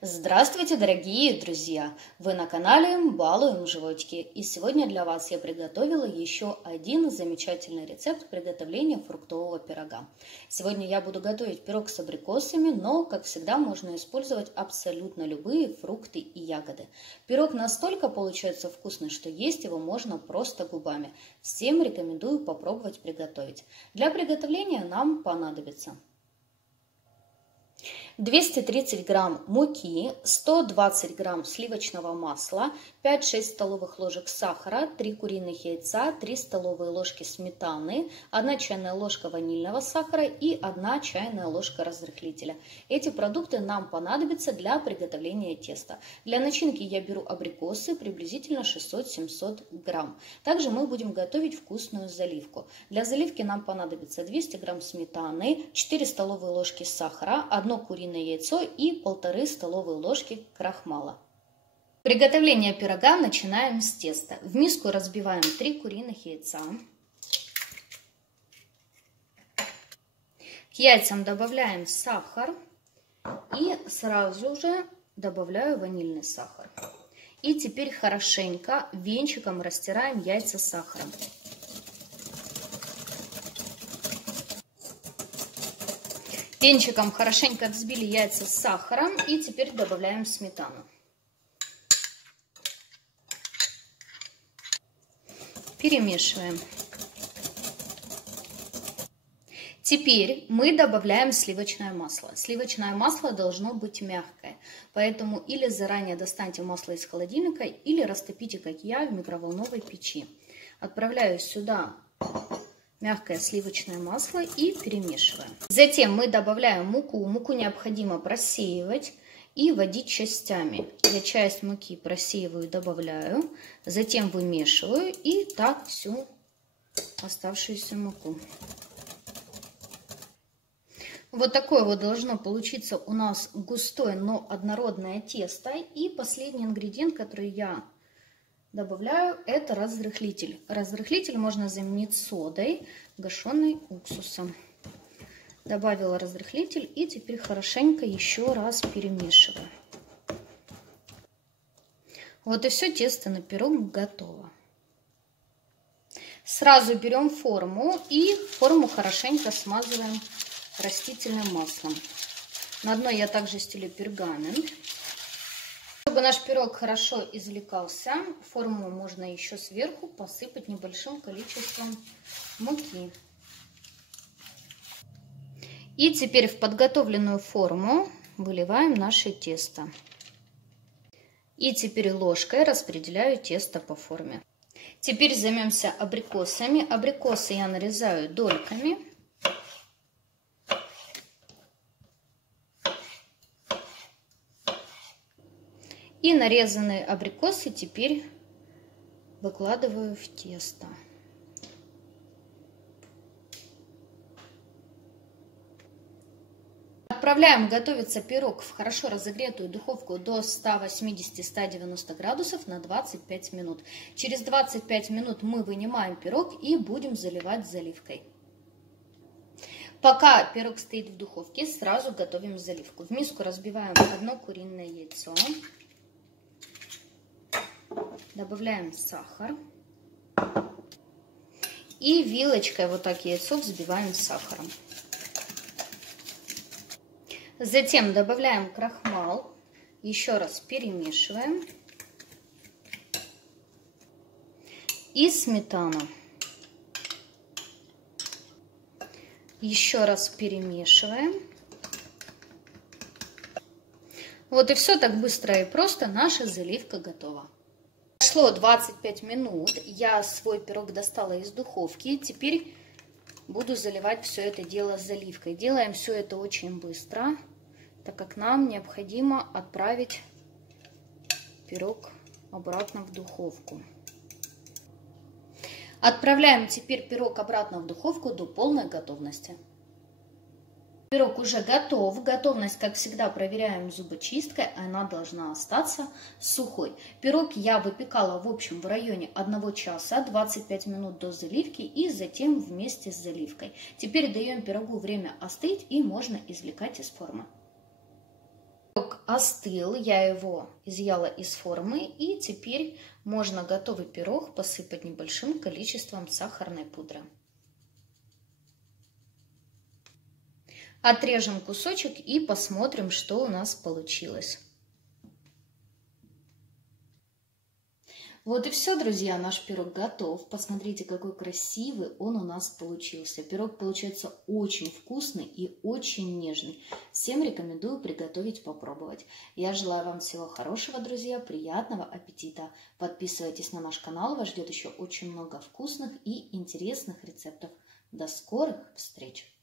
Здравствуйте, дорогие друзья! Вы на канале Балуем животики. И сегодня для вас я приготовила еще один замечательный рецепт приготовления фруктового пирога. Сегодня я буду готовить пирог с абрикосами, но, как всегда, можно использовать абсолютно любые фрукты и ягоды. Пирог настолько получается вкусный, что есть его можно просто губами. Всем рекомендую попробовать приготовить. Для приготовления нам понадобится 230 грамм муки, 120 грамм сливочного масла, 5-6 столовых ложек сахара, 3 куриных яйца, 3 столовые ложки сметаны, 1 чайная ложка ванильного сахара и 1 чайная ложка разрыхлителя. Эти продукты нам понадобятся для приготовления теста. Для начинки я беру абрикосы, приблизительно 600-700 грамм. Также мы будем готовить вкусную заливку. Для заливки нам понадобится 200 грамм сметаны, 4 столовые ложки сахара, 1 куриное яйцо и 1,5 столовые ложки крахмала. Приготовление пирога начинаем с теста. В миску разбиваем 3 куриных яйца. К яйцам добавляем сахар и сразу же добавляю ванильный сахар. И теперь хорошенько венчиком растираем яйца с сахаром. Венчиком хорошенько взбили яйца с сахаром и теперь добавляем сметану. Перемешиваем. Теперь мы добавляем сливочное масло. Сливочное масло должно быть мягкое, поэтому или заранее достаньте масло из холодильника, или растопите, как я, в микроволновой печи. Отправляю сюда мягкое сливочное масло и перемешиваем. Затем мы добавляем муку. Муку необходимо просеивать и вводить частями. Я часть муки просеиваю и добавляю, затем вымешиваю и так всю оставшуюся муку. Вот такое вот должно получиться у нас густое, но однородное тесто. И последний ингредиент, который я добавляю, это разрыхлитель. Разрыхлитель можно заменить содой, гашеным уксусом. Добавила разрыхлитель и теперь хорошенько еще раз перемешиваю. Вот и все, тесто на пирог готово. Сразу берем форму и форму хорошенько смазываем растительным маслом. На дно я также стелю пергамент. Чтобы наш пирог хорошо извлекался, форму можно еще сверху посыпать небольшим количеством муки. И теперь в подготовленную форму выливаем наше тесто. И теперь ложкой распределяю тесто по форме. Теперь займемся абрикосами. Абрикосы я нарезаю дольками. И нарезанные абрикосы теперь выкладываю в тесто. Отправляем готовиться пирог в хорошо разогретую духовку до 180-190 градусов на 25 минут. Через 25 минут мы вынимаем пирог и будем заливать заливкой. Пока пирог стоит в духовке, сразу готовим заливку. В миску разбиваем 1 куриное яйцо. Добавляем сахар. И вилочкой вот так яйцо взбиваем с сахаром. Затем добавляем крахмал. Еще раз перемешиваем. И сметану. Еще раз перемешиваем. Вот и все, так быстро и просто наша заливка готова. Прошло 25 минут, я свой пирог достала из духовки. Теперь буду заливать все это дело заливкой. Делаем все это очень быстро, так как нам необходимо отправить пирог обратно в духовку. Отправляем теперь пирог обратно в духовку до полной готовности. Пирог уже готов. Готовность, как всегда, проверяем зубочисткой. Она должна остаться сухой. Пирог я выпекала в общем в районе 1 часа, 25 минут до заливки и затем вместе с заливкой. Теперь даем пирогу время остыть и можно извлекать из формы. Пирог остыл, я его изъяла из формы, и теперь можно готовый пирог посыпать небольшим количеством сахарной пудры. Отрежем кусочек и посмотрим, что у нас получилось. Вот и все, друзья, наш пирог готов. Посмотрите, какой красивый он у нас получился. Пирог получается очень вкусный и очень нежный. Всем рекомендую приготовить, попробовать. Я желаю вам всего хорошего, друзья, приятного аппетита. Подписывайтесь на наш канал, вас ждет еще очень много вкусных и интересных рецептов. До скорых встреч!